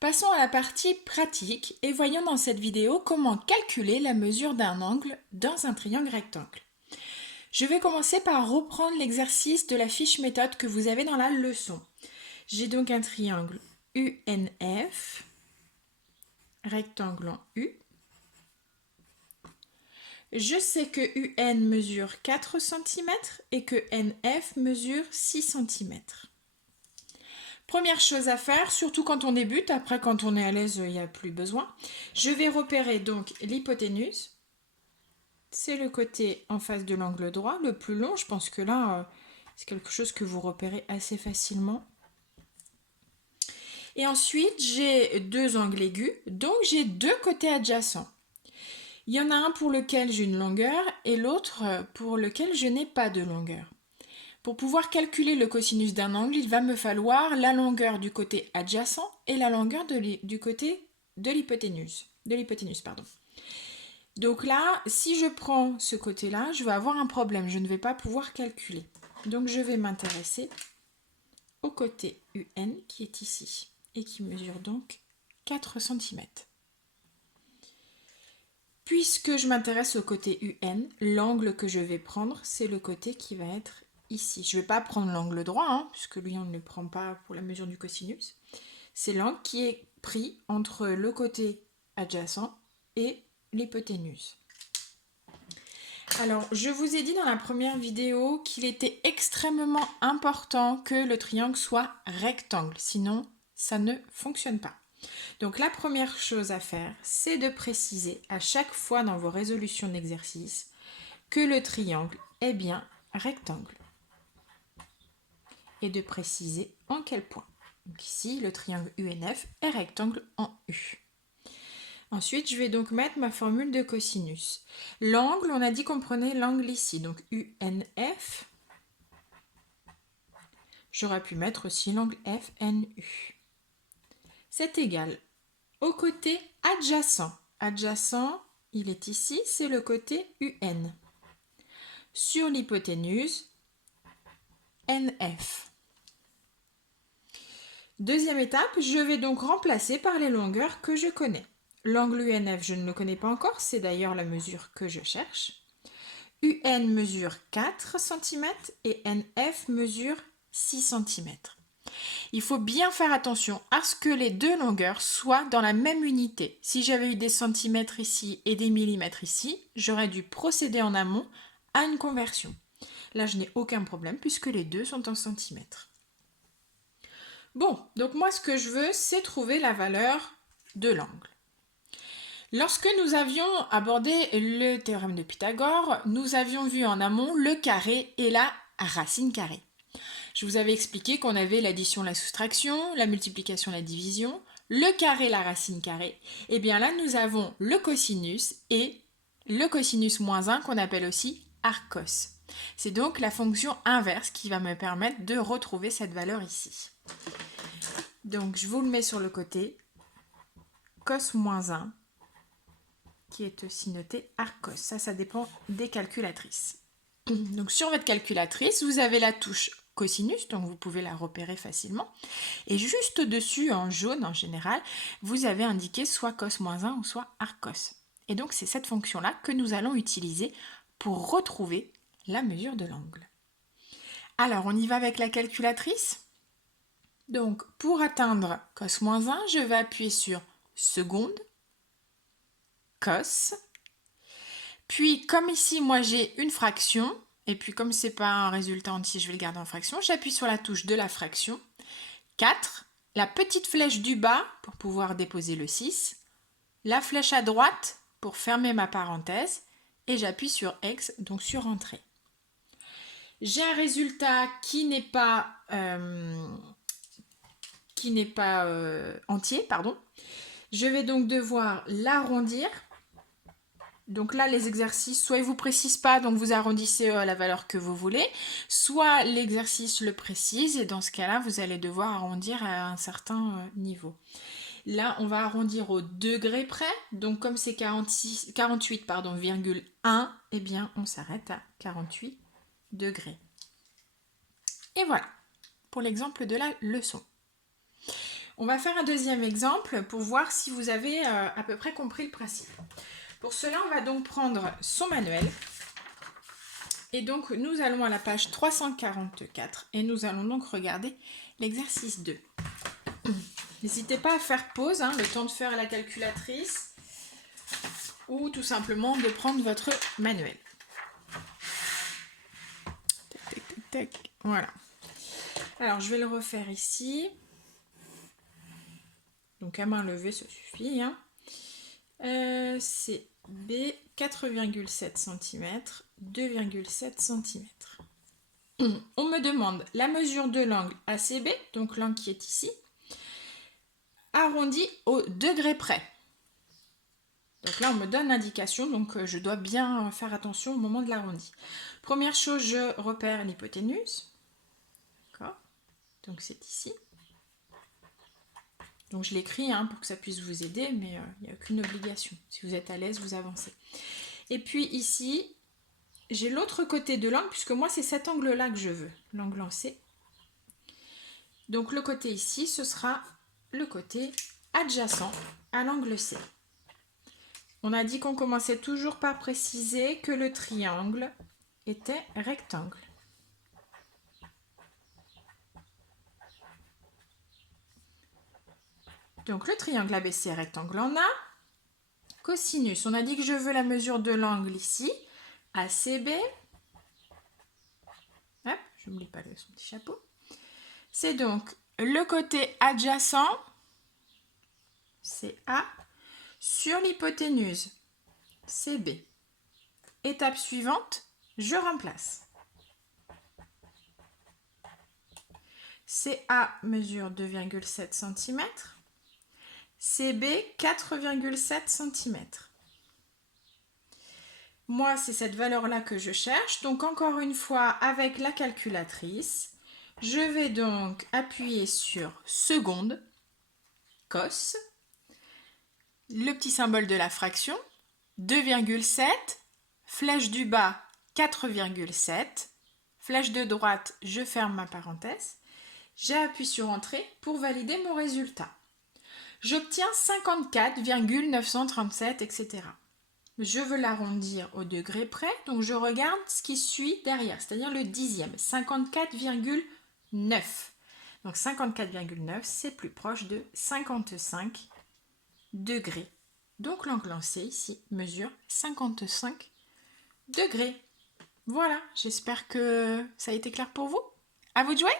Passons à la partie pratique et voyons dans cette vidéo comment calculer la mesure d'un angle dans un triangle rectangle. Je vais commencer par reprendre l'exercice de la fiche méthode que vous avez dans la leçon. J'ai donc un triangle UNF, rectangle en U. Je sais que UN mesure 4 cm et que NF mesure 6 cm. Première chose à faire, surtout quand on débute, après quand on est à l'aise, il n'y a plus besoin. Je vais repérer donc l'hypoténuse. C'est le côté en face de l'angle droit, le plus long. Je pense que là, c'est quelque chose que vous repérez assez facilement. Et ensuite, j'ai deux angles aigus, donc j'ai deux côtés adjacents. Il y en a un pour lequel j'ai une longueur et l'autre pour lequel je n'ai pas de longueur. Pour pouvoir calculer le cosinus d'un angle, il va me falloir la longueur du côté adjacent et la longueur du côté de l'hypoténuse. Donc là, si je prends ce côté-là, je vais avoir un problème. Je ne vais pas pouvoir calculer. Donc je vais m'intéresser au côté UN qui est ici et qui mesure donc 4 cm. Puisque je m'intéresse au côté UN, l'angle que je vais prendre, c'est le côté qui va être ici. Je ne vais pas prendre l'angle droit, puisque lui, on ne le prend pas pour la mesure du cosinus. C'est l'angle qui est pris entre le côté adjacent et l'hypoténuse. Alors, je vous ai dit dans la première vidéo qu'il était extrêmement important que le triangle soit rectangle, sinon ça ne fonctionne pas. Donc la première chose à faire, c'est de préciser à chaque fois dans vos résolutions d'exercice que le triangle est bien rectangle. Et de préciser en quel point. Donc ici, le triangle UNF est rectangle en U. Ensuite, je vais donc mettre ma formule de cosinus. L'angle, on a dit qu'on prenait l'angle ici, donc UNF. J'aurais pu mettre aussi l'angle FNU. C'est égal au côté adjacent. Adjacent, il est ici, c'est le côté UN. Sur l'hypoténuse, NF. Deuxième étape, je vais donc remplacer par les longueurs que je connais. L'angle UNF, je ne le connais pas encore, c'est d'ailleurs la mesure que je cherche. UN mesure 4 cm et NF mesure 6 cm. Il faut bien faire attention à ce que les deux longueurs soient dans la même unité. Si j'avais eu des centimètres ici et des millimètres ici, j'aurais dû procéder en amont à une conversion. Là, je n'ai aucun problème puisque les deux sont en centimètres. Bon, donc moi, ce que je veux, c'est trouver la valeur de l'angle. Lorsque nous avions abordé le théorème de Pythagore, nous avions vu en amont le carré et la racine carrée. Je vous avais expliqué qu'on avait l'addition, la soustraction, la multiplication, la division, le carré, la racine carrée. Et bien là, nous avons le cosinus et le cosinus moins 1 qu'on appelle aussi arcos. C'est donc la fonction inverse qui va me permettre de retrouver cette valeur ici. Donc je vous le mets sur le côté, cos moins 1, qui est aussi noté arcos. Ça dépend des calculatrices. Donc sur votre calculatrice, vous avez la touche cosinus, donc vous pouvez la repérer facilement. Et juste au-dessus, en jaune en général, vous avez indiqué soit cos moins 1 ou soit arcos. Et donc c'est cette fonction-là que nous allons utiliser pour retrouver la mesure de l'angle. Alors on y va avec la calculatrice. Donc pour atteindre cos moins 1, je vais appuyer sur seconde, cos. Puis comme ici moi j'ai une fraction, et puis comme c'est pas un résultat entier, je vais le garder en fraction, j'appuie sur la touche de la fraction, 4, la petite flèche du bas pour pouvoir déposer le 6, la flèche à droite pour fermer ma parenthèse, et j'appuie sur X, donc sur Entrée. J'ai un résultat qui n'est pas entier, pardon. Je vais donc devoir l'arrondir. Donc là, les exercices, soit ils ne vous précisent pas, donc vous arrondissez à la valeur que vous voulez, soit l'exercice le précise, et dans ce cas-là, vous allez devoir arrondir à un certain niveau. Là, on va arrondir au degré près, donc comme c'est 48,1, eh bien, on s'arrête à 48 degrés. Et voilà, pour l'exemple de la leçon. On va faire un deuxième exemple pour voir si vous avez à peu près compris le principe. Pour cela, on va donc prendre son manuel. Et donc, nous allons à la page 344 et nous allons donc regarder l'exercice 2. N'hésitez pas à faire pause, le temps de faire la calculatrice ou tout simplement de prendre votre manuel. Tac, tac, tac, tac. Voilà. Alors, je vais le refaire ici. Donc, à main levée, ça suffit. C'est B, 4,7 cm, 2,7 cm. On me demande la mesure de l'angle ACB, donc l'angle qui est ici, arrondi au degré près. Donc là, on me donne l'indication, donc je dois bien faire attention au moment de l'arrondi. Première chose, je repère l'hypoténuse. D'accord. Donc c'est ici. Donc je l'écris pour que ça puisse vous aider, mais il n'y a aucune obligation. Si vous êtes à l'aise, vous avancez. Et puis ici, j'ai l'autre côté de l'angle, puisque moi c'est cet angle-là que je veux, l'angle en C. Donc le côté ici, ce sera le côté adjacent à l'angle C. On a dit qu'on commençait toujours par préciser que le triangle était rectangle. Donc le triangle ABC est rectangle en A. Cosinus, on a dit que je veux la mesure de l'angle ici, ACB. Hop, je n'oublie pas son petit chapeau. C'est donc le côté adjacent, CA, sur l'hypoténuse, CB. Étape suivante, je remplace. CA mesure 2,7 cm. CB 4,7 cm. Moi, c'est cette valeur-là que je cherche. Donc, encore une fois, avec la calculatrice, je vais donc appuyer sur seconde, cos, le petit symbole de la fraction, 2,7, flèche du bas, 4,7, flèche de droite, je ferme ma parenthèse. J'appuie sur Entrée pour valider mon résultat. J'obtiens 54,937, etc. Je veux l'arrondir au degré près, donc je regarde ce qui suit derrière, c'est-à-dire le dixième, 54,9. Donc 54,9, c'est plus proche de 55 degrés. Donc l'angle en C ici mesure 55 degrés. Voilà, j'espère que ça a été clair pour vous. À vous de jouer!